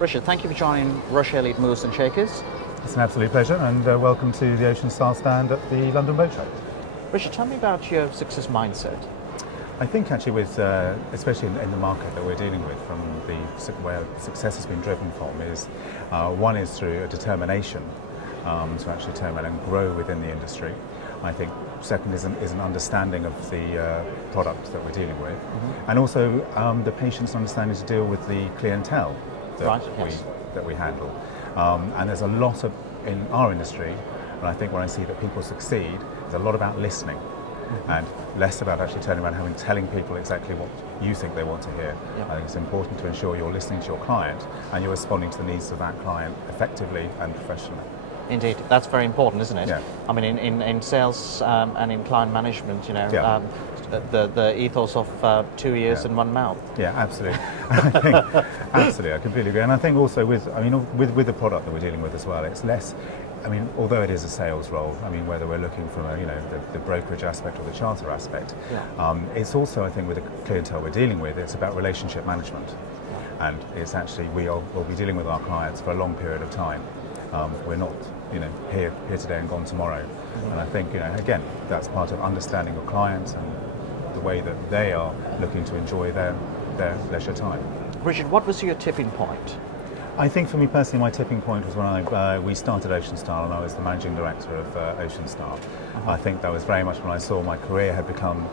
Richard, thank you for joining Rochay Elite Movers and Shakers. It's an absolute pleasure, and welcome to the Ocean Star stand at the London Boat Show. Richard, tell me about your success mindset. I think actually with, especially in the market that we're dealing with, from where success has been driven from is, one is through a determination to actually turn around and grow within the industry. I think second is an understanding of the product that we're dealing with, and also the patience and understanding to deal with the clientele that we handle. And there's a lot in our industry, and I think when I see that people succeed, there's a lot about listening. And less about actually turning around and telling people exactly what you think they want to hear. I think it's important to ensure you're listening to your client and you're responding to the needs of that client effectively and professionally. Indeed, that's very important, isn't it? Yeah. I mean, in sales and in client management, the ethos of 2 ears and one mouth. Yeah, absolutely. Absolutely, I completely agree. And I think also with the product that we're dealing with as well, it's less. I mean, although it is a sales role, I mean, whether we're looking from the brokerage aspect or the charter aspect, it's also, I think, with the clientele we're dealing with, it's about relationship management. And it's actually, we'll be dealing with our clients for a long period of time. We're not, here today and gone tomorrow. And I think, again, that's part of understanding your clients and the way that they are looking to enjoy their leisure time. Richard, what was your tipping point? I think for me personally, my tipping point was when we started Ocean Star and I was the managing director of Ocean Star. I think that was very much when I saw my career had come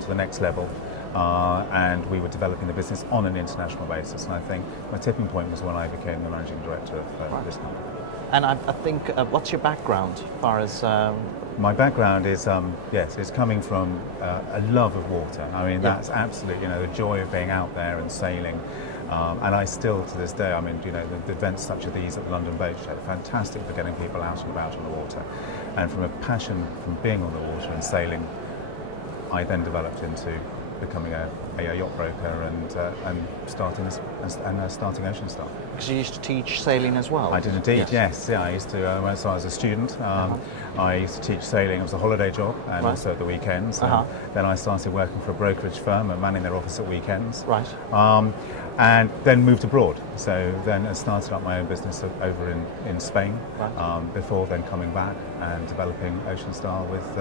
to the next level, and we were developing the business on an international basis. And I think my tipping point was when I became the managing director of this company. And I think, what's your background as far as? My background is, it's coming from a love of water. I mean, that's absolutely, the joy of being out there and sailing. And I still, to this day, I mean, the events such as these at the London Boat Show, fantastic for getting people out and about on the water. And from a passion from being on the water and sailing, I then developed into becoming a yacht broker and starting Ocean Star. Because you used to teach sailing as well? I did indeed, yes. Yeah, I used to, so I was a student, I used to teach sailing. It was a holiday job and also at the weekends. Then I started working for a brokerage firm and manning their office at weekends. Right. And then moved abroad. So then I started up my own business over in Spain, before then coming back and developing Ocean Star with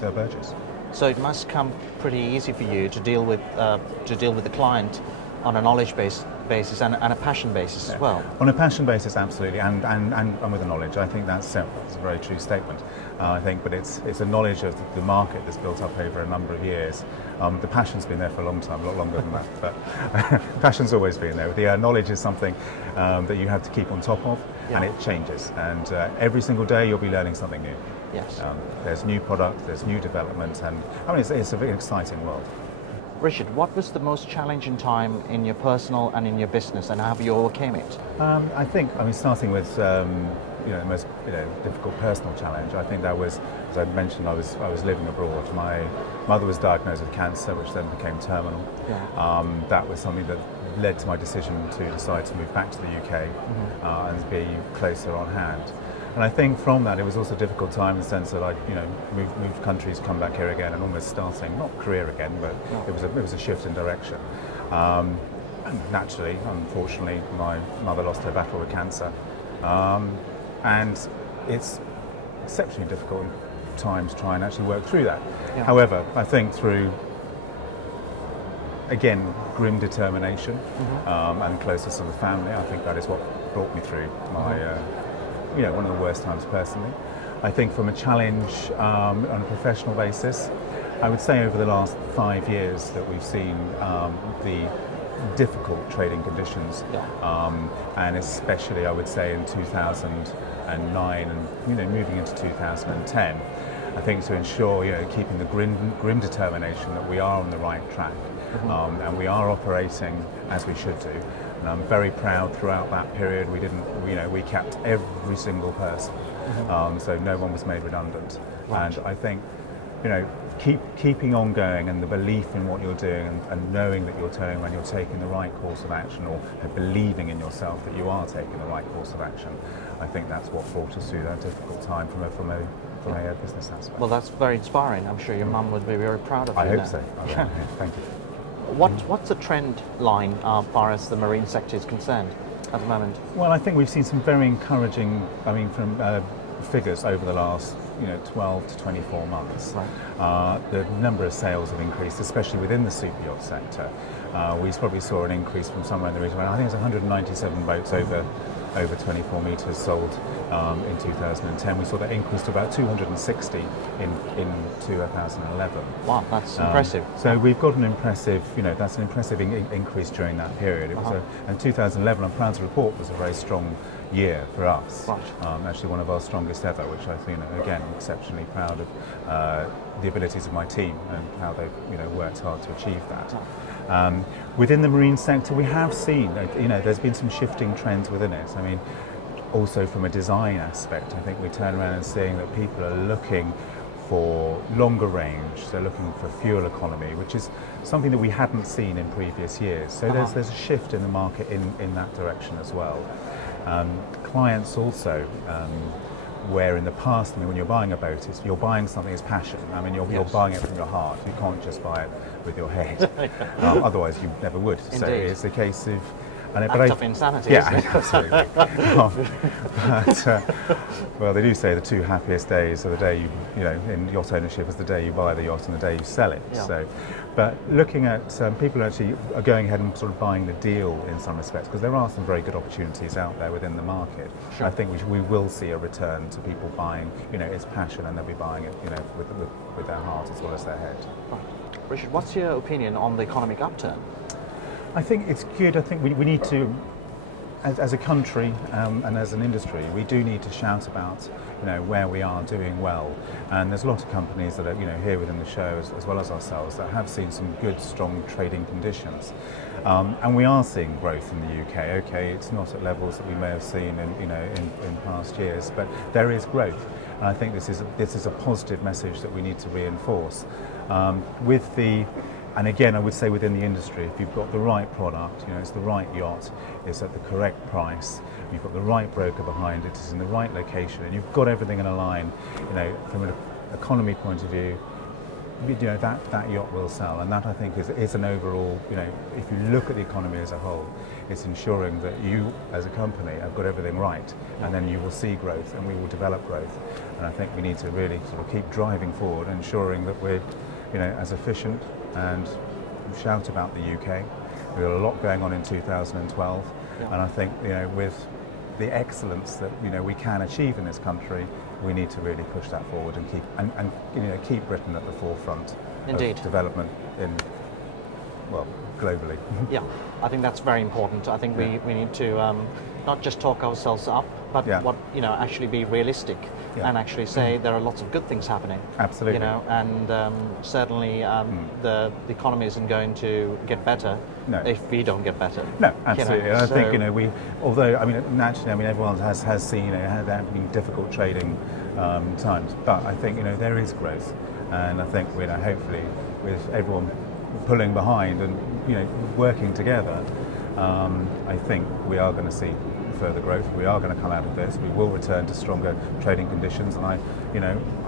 Burgess. So it must come pretty easy for you to deal with the client on a knowledge basis and a passion basis as well. On a passion basis, absolutely, and with a knowledge. I think that's a very true statement. I think, but it's a knowledge of the market that's built up over a number of years. The passion's been there for a long time, a lot longer than that, but passion's always been there. The knowledge is something that you have to keep on top of, and it changes. And every single day you'll be learning something new. Yes. There's new product, there's new development, and I mean, it's a very exciting world. Richard, what was the most challenging time in your personal and in your business, and how have you overcame it? I think, starting with the most difficult personal challenge. I think that was, as I mentioned, I was living abroad. My mother was diagnosed with cancer, which then became terminal. That was something that led to my decision to decide to move back to the UK and be closer on hand. And I think from that, it was also a difficult time in the sense that I, moved countries, come back here again, and almost starting, not career again, but it was a shift in direction. And naturally, unfortunately, my mother lost her battle with cancer, and it's exceptionally difficult time to try and actually work through that. However, I think through, again, grim determination and closeness of the family, I think that is what brought me through my. One of the worst times personally. I think from a challenge on a professional basis, I would say over the last 5 years that we've seen the difficult trading conditions, and especially I would say in 2009 and moving into 2010. I think to ensure keeping the grim determination that we are on the right track and we are operating as we should do. And I'm very proud throughout that period we kept every single person, so no one was made redundant. And I think keeping on going and the belief in what you're doing and knowing that you're taking the right course of action, or believing in yourself that you are taking the right course of action, I think that's what brought us through that difficult time from a business aspect. Well, that's very inspiring. I'm sure your mum would be very proud of you. I hope so. Thank you. What's the trend line as far as the marine sector is concerned? at the moment? Well, I think we've seen some very encouraging, from figures over the last 12 to 24 months. Right. The number of sales have increased, especially within the super yacht sector. We probably saw an increase from somewhere in the region, I think it's 197 boats over 24 metres sold in 2010. We saw that increase to about 260 in 2011. Wow, that's impressive. So we've got an impressive, that's an impressive increase during that period. It was and 2011, I'm proud to report, was a very strong year for us. Right. Actually one of our strongest ever, which I think, again, I'm exceptionally proud of the abilities of my team and how they've, worked hard to achieve that. Within the marine sector, we have seen, there's been some shifting trends within it. I mean, also from a design aspect, I think we turn around and seeing that people are looking for longer range, they're looking for fuel economy, which is something that we hadn't seen in previous years. So there's a shift in the market in that direction as well. Clients also, where in the past, when you're buying a boat, you're buying something as passion. You're buying it from your heart. You can't just buy it with your head. Otherwise, you never would. Indeed. So it's a case of act of insanity. Yeah, isn't it? absolutely. Well, they do say the two happiest days are the day in yacht ownership is the day you buy the yacht and the day you sell it. Yeah. So, but looking at people actually are going ahead and sort of buying the deal in some respects, because there are some very good opportunities out there within the market. Sure. I think we will see a return to people buying, it's passion, and they'll be buying it, with their heart as well as their head. Right. Richard, what's your opinion on the economic upturn? I think it's good. I think we need to, as a country and as an industry, we do need to shout about where we are doing well. And there's a lot of companies that are here within the show as well as ourselves that have seen some good, strong trading conditions. And we are seeing growth in the UK. Okay, it's not at levels that we may have seen in past years, but there is growth. And I think this is a positive message that we need to reinforce. And again, I would say within the industry, if you've got the right product, it's the right yacht, it's at the correct price, you've got the right broker behind it, it's in the right location, and you've got everything in a line, from an economy point of view, that yacht will sell. And that, I think, is an overall, if you look at the economy as a whole, it's ensuring that you as a company have got everything right, and then you will see growth and we will develop growth. And I think we need to really sort of keep driving forward, ensuring that we're as efficient and shout about the UK. We've got a lot going on in 2012, and I think with the excellence that we can achieve in this country, we need to really push that forward and keep Britain at the forefront Indeed. of development globally. Yeah, I think that's very important. I think we need to not just talk ourselves up, but actually be realistic and actually say there are lots of good things happening. Absolutely. And certainly the economy isn't going to get better if we don't get better. No, absolutely. And I think naturally, everyone has seen there have been difficult trading times, but I think there is growth, and I think hopefully with everyone pulling behind and working together, I think we are going to see further growth. We are going to come out of this. We will return to stronger trading conditions, and I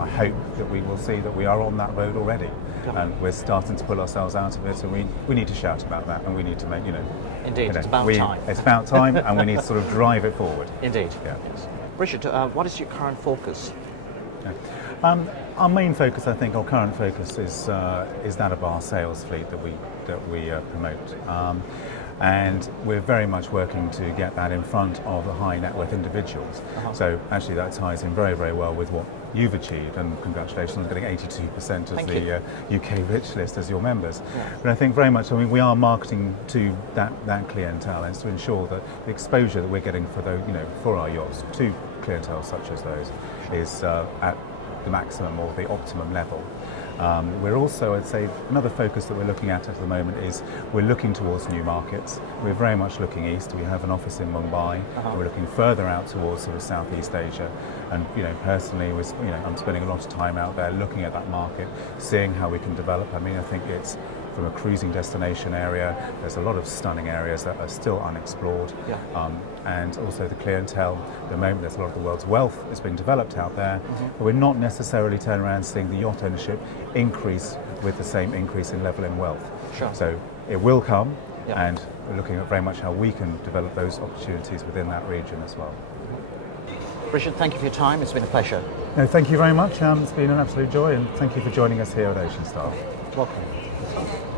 hope that we will see that we are on that road already, and we're starting to pull ourselves out of it. And we need to shout about that, and we need to make Indeed, it's about time. It's about time, and we need to sort of drive it forward. Indeed. Yeah. Yes. Richard, what is your current focus? Our main focus, I think, our current focus is that of our sales fleet that we promote. And we're very much working to get that in front of the high net worth individuals. So actually that ties in very, very well with what you've achieved, and congratulations on getting 82% of the UK rich list as your members. Yeah. But I think very much, we are marketing to that clientele, and to ensure that the exposure that we're getting for those, for our yachts to clientele such as those is at the maximum or the optimum level. We're also, I'd say, another focus that we're looking at the moment is we're looking towards new markets. We're very much looking east. We have an office in Mumbai. We're looking further out towards sort of Southeast Asia. And personally, I'm spending a lot of time out there looking at that market, seeing how we can develop. I think it's from a cruising destination area. There's a lot of stunning areas that are still unexplored. And also the clientele. At the moment, there's a lot of the world's wealth that's being developed out there. But we're not necessarily turning around seeing the yacht ownership increase with the same increase in level in wealth. Sure. So it will come, and we're looking at very much how we can develop those opportunities within that region as well. Richard, thank you for your time. It's been a pleasure. No, thank you very much. It's been an absolute joy, and thank you for joining us here at Ocean Star. Welcome.